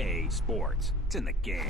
EA Sports. It's in the game.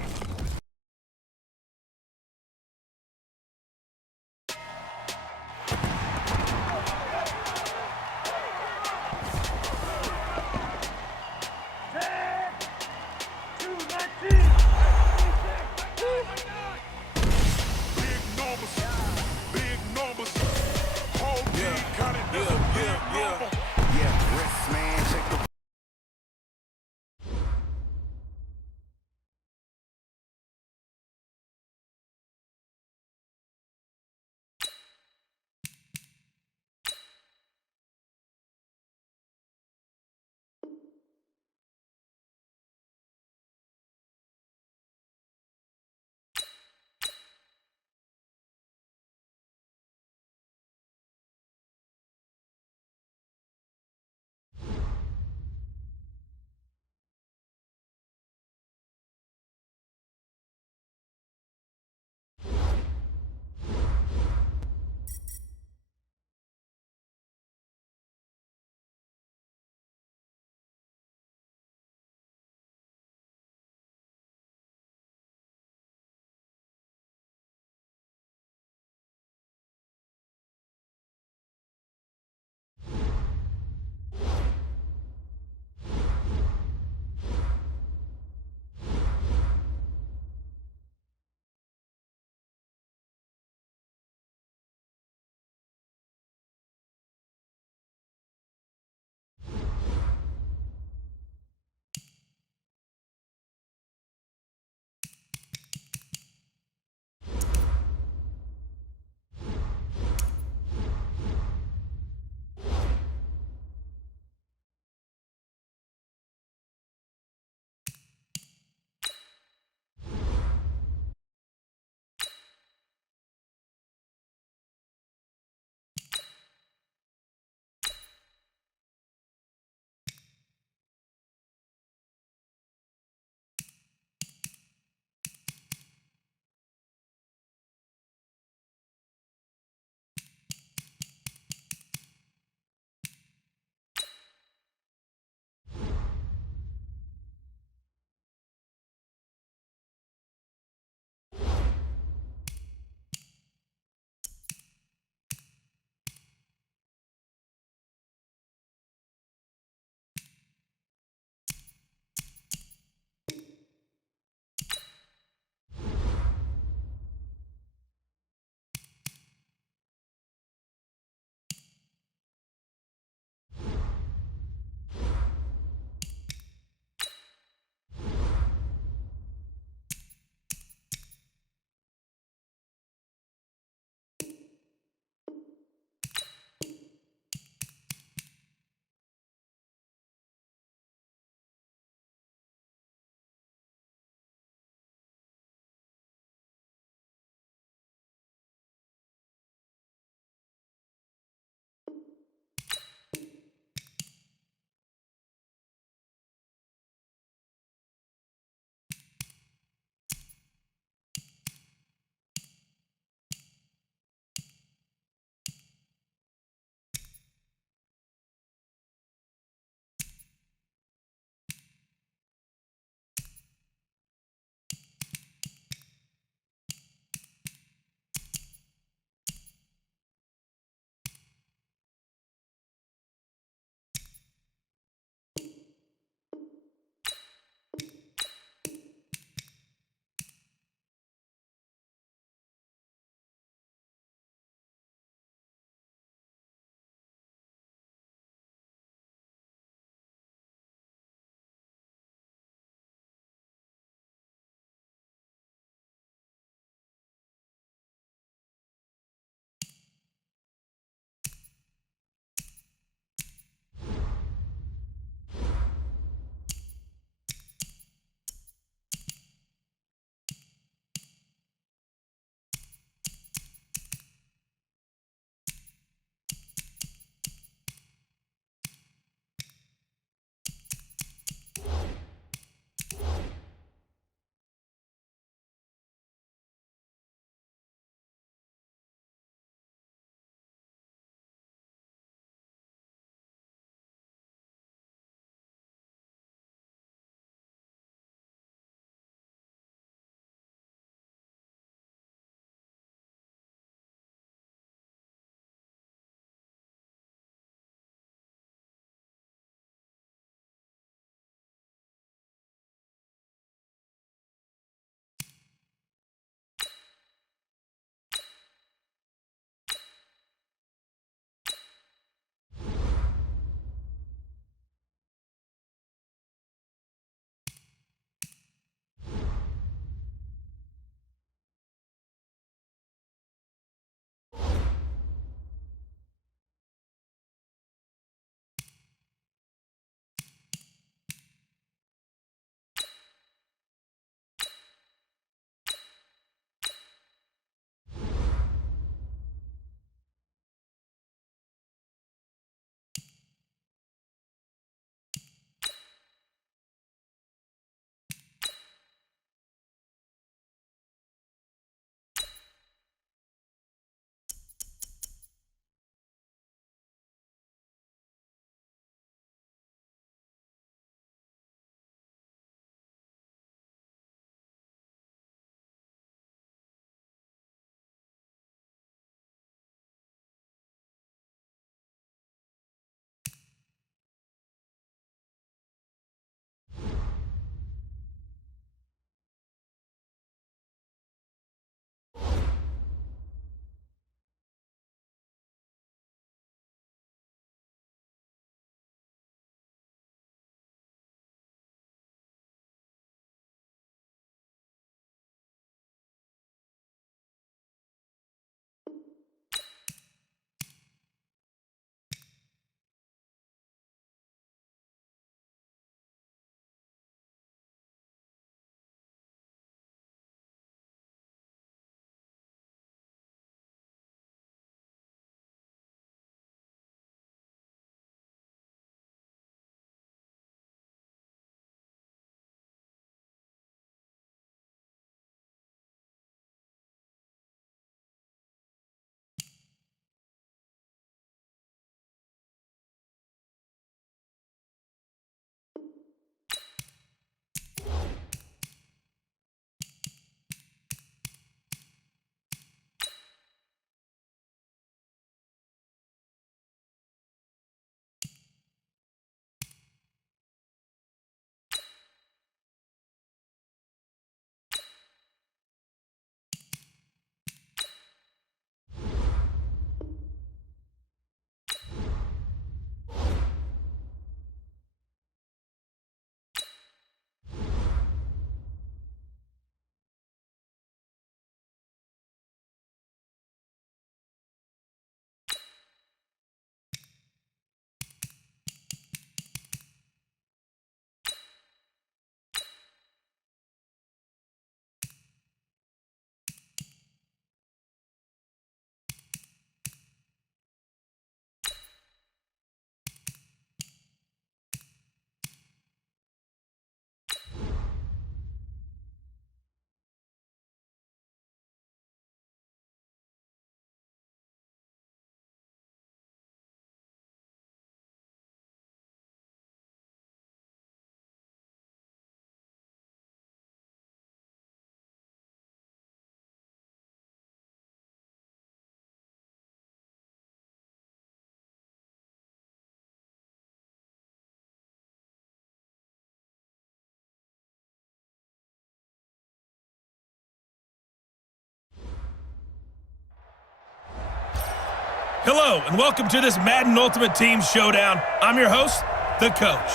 Hello, and welcome to this Madden Ultimate Team Showdown. I'm your host, the Coach.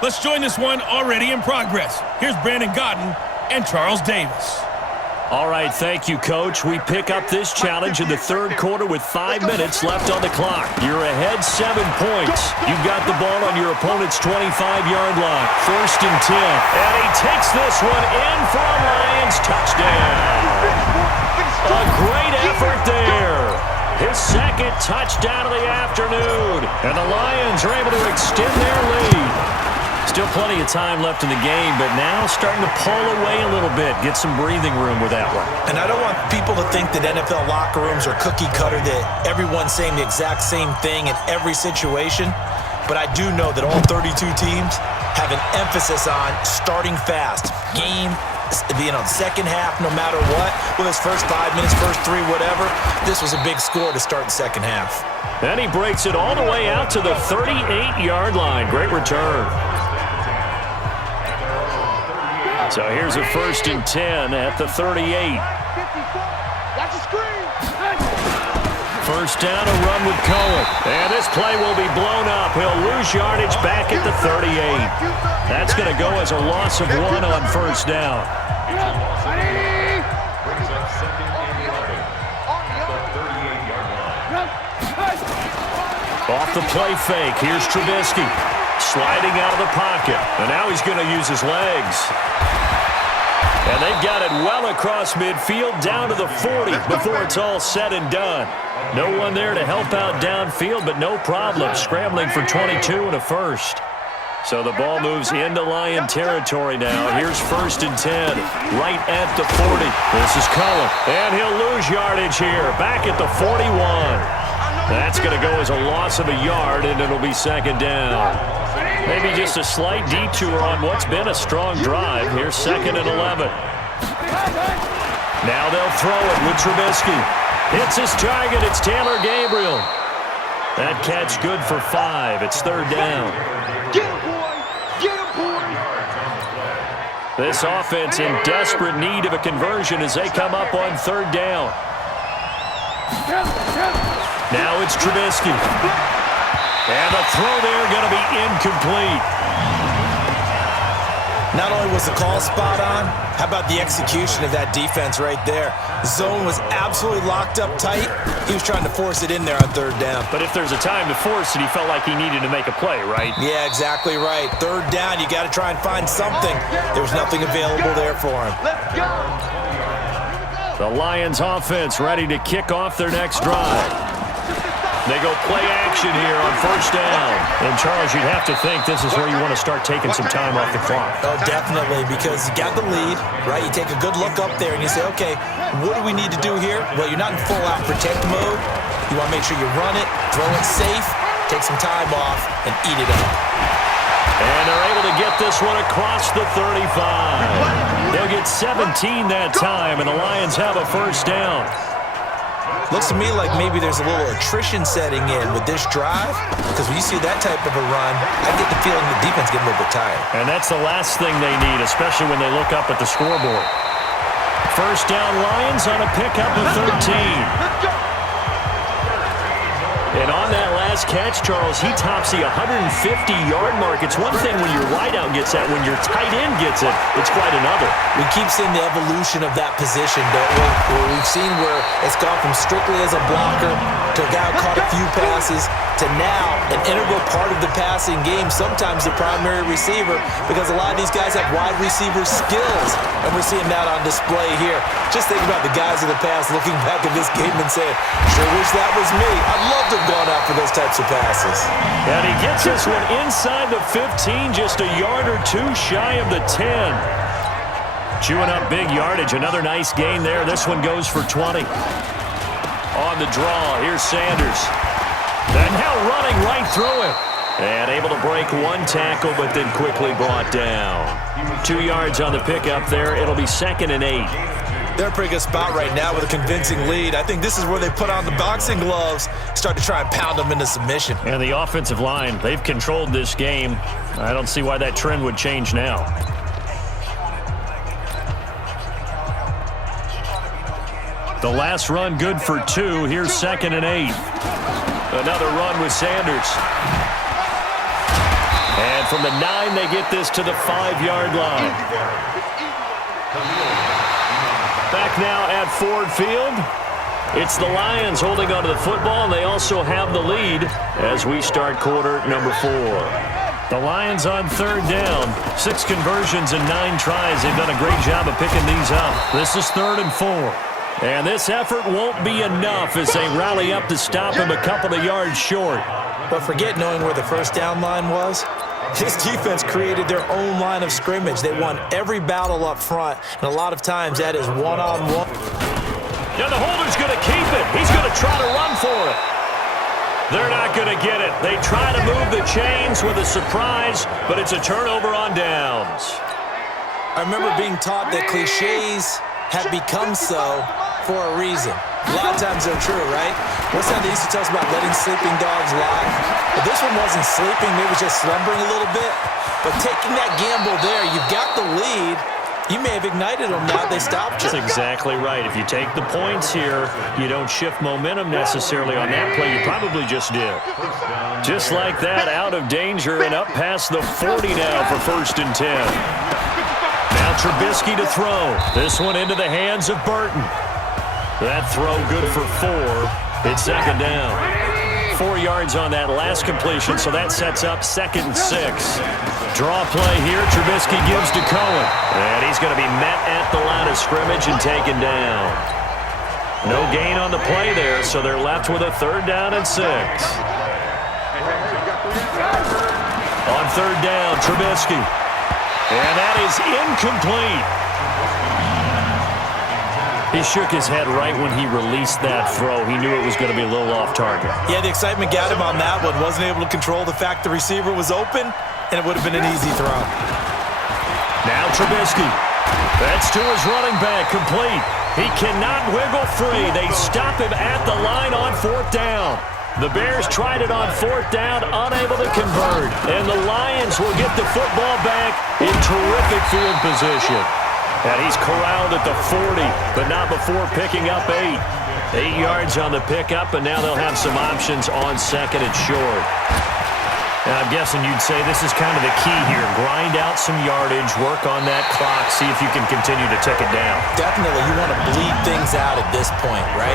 Let's join this one already in progress. Here's Brandon Godden and Charles Davis. All right, thank you, Coach. We pick up this challenge in the third quarter with 5 minutes left on the clock. You're ahead 7 points. You've got the ball on your opponent's 25-yard line. 1st and 10. And he takes this one in for a Lions touchdown. A great effort there. His second touchdown of the afternoon. And the Lions are able to extend their lead. Still plenty of time left in the game, but now starting to pull away a little bit. Get some breathing room with that one. And I don't want people to think that NFL locker rooms are cookie cutter, that everyone's saying the exact same thing in every situation. But I do know that all 32 teams have an emphasis on starting fast. Game, second half, no matter what. Whether it's first 5 minutes, first 3, whatever. This was a big score to start the second half. And he breaks it all the way out to the 38-yard line. Great return. So here's a 1st and 10 at the 38. First down, a run with Cohen. And this play will be blown up. He'll lose yardage back at the 38. That's going to go as a loss of 1 on first down. Off the play fake, here's Trubisky. Sliding out of the pocket. And now he's going to use his legs. And they've got it well across midfield down to the 40 before it's all said and done. No one there to help out downfield, but no problem. Scrambling for 22 and a first. So the ball moves into Lion territory now. Here's 1st and 10, right at the 40. This is Cullen, and he'll lose yardage here, back at the 41. That's going to go as a loss of a yard, and it'll be second down. Maybe just a slight detour on what's been a strong drive. Here's 2nd and 11. Now they'll throw it with Trubisky. Hits his target. It's Taylor Gabriel. That catch good for 5. It's 3rd down. Get him, boy! Get him, boy! This offense in desperate need of a conversion as they come up on 3rd down. Now it's Trubisky. And the throw there going to be incomplete. Not only was the call spot on, how about the execution of that defense right there? Zone was absolutely locked up tight. He was trying to force it in there on 3rd down. But if there's a time to force it, he felt like he needed to make a play, right? Yeah, exactly right. 3rd down, you got to try and find something. There was nothing available there for him. Let's go! The Lions offense ready to kick off their next drive. They go play action here on 1st down. And, Charles, you'd have to think this is where you want to start taking some time off the clock. Oh, definitely, because you got the lead, right? You take a good look up there and you say, okay, what do we need to do here? Well, you're not in full-out protect mode. You want to make sure you run it, throw it safe, take some time off, and eat it up. And they're able to get this one across the 35. They'll get 17 that time, and the Lions have a 1st down. Looks to me like maybe there's a little attrition setting in with this drive, because when you see that type of a run, I get the feeling the defense getting a little bit tired. And that's the last thing they need, especially when they look up at the scoreboard. 1st down, Lions on a pickup of 13. And on that last catch, Charles, he tops the 150-yard mark. It's one thing when your wideout gets that. When your tight end gets it, it's quite another. We keep seeing the evolution of that position, don't we? Where we've seen where it's gone from strictly as a blocker to a guy who caught a few passes to now an integral part of the passing game, sometimes the primary receiver, because a lot of these guys have wide receiver skills, and we're seeing that on display here. Just think about the guys of the past looking back at this game and saying, sure wish that was me. I'd love to have gone out for those types of passes. And he gets this one inside the 15, just a yard or two shy of the 10. Chewing up big yardage. Another nice gain there. This one goes for 20. On the draw, here's Sanders. And now running right through it. And able to break one tackle, but then quickly brought down. 2 yards on the pickup there. It'll be 2nd and 8. They're in a pretty good spot right now with a convincing lead. I think this is where they put on the boxing gloves, start to try and pound them into submission. And the offensive line, they've controlled this game. I don't see why that trend would change now. The last run good for 2. Here's 2nd and 8. Another run with Sanders. And from the 9, they get this to the 5-yard line. Back now at Ford Field. It's the Lions holding onto the football, and they also have the lead as we start quarter number 4. The Lions on 3rd down. 6 conversions and 9 tries. They've done a great job of picking these up. This is 3rd and 4. And this effort won't be enough as they rally up to stop him a couple of yards short. But forget knowing where the first down line was. This defense created their own line of scrimmage. They won every battle up front, and a lot of times that is one-on-one. Yeah, the holder's going to keep it. He's going to try to run for it. They're not going to get it. They try to move the chains with a surprise, but it's a turnover on downs. I remember being taught that cliches have become so for a reason. A lot of times they're true, right? What's that they used to tell us about letting sleeping dogs lie? But this one wasn't sleeping, maybe it was just slumbering a little bit. But taking that gamble there, you've got the lead. You may have ignited them now. They stopped you. That's exactly right. If you take the points here, you don't shift momentum necessarily on that play. You probably just did. Just like that, out of danger and up past the 40 now for 1st and 10. Now Trubisky to throw. This one into the hands of Burton. That throw good for 4. It's 2nd down. 4 yards on that last completion, so that sets up 2nd and 6. Draw play here. Trubisky gives to Cohen. And he's going to be met at the line of scrimmage and taken down. No gain on the play there, so they're left with a 3rd down and 6. On 3rd down, Trubisky. And that is incomplete. He shook his head right when he released that throw. He knew it was going to be a little off target. Yeah, the excitement got him on that one. Wasn't able to control the fact the receiver was open, and it would have been an easy throw. Now Trubisky. That's to his running back, complete. He cannot wiggle free. They stop him at the line on 4th down. The Bears tried it on 4th down, unable to convert. And the Lions will get the football back in terrific field position. And he's corralled at the 40, but not before picking up 8. 8 yards on the pickup, and now they'll have some options on 2nd and short. And I'm guessing you'd say this is kind of the key here. Grind out some yardage, work on that clock, see if you can continue to tick it down. Definitely, you want to bleed things out at this point, right?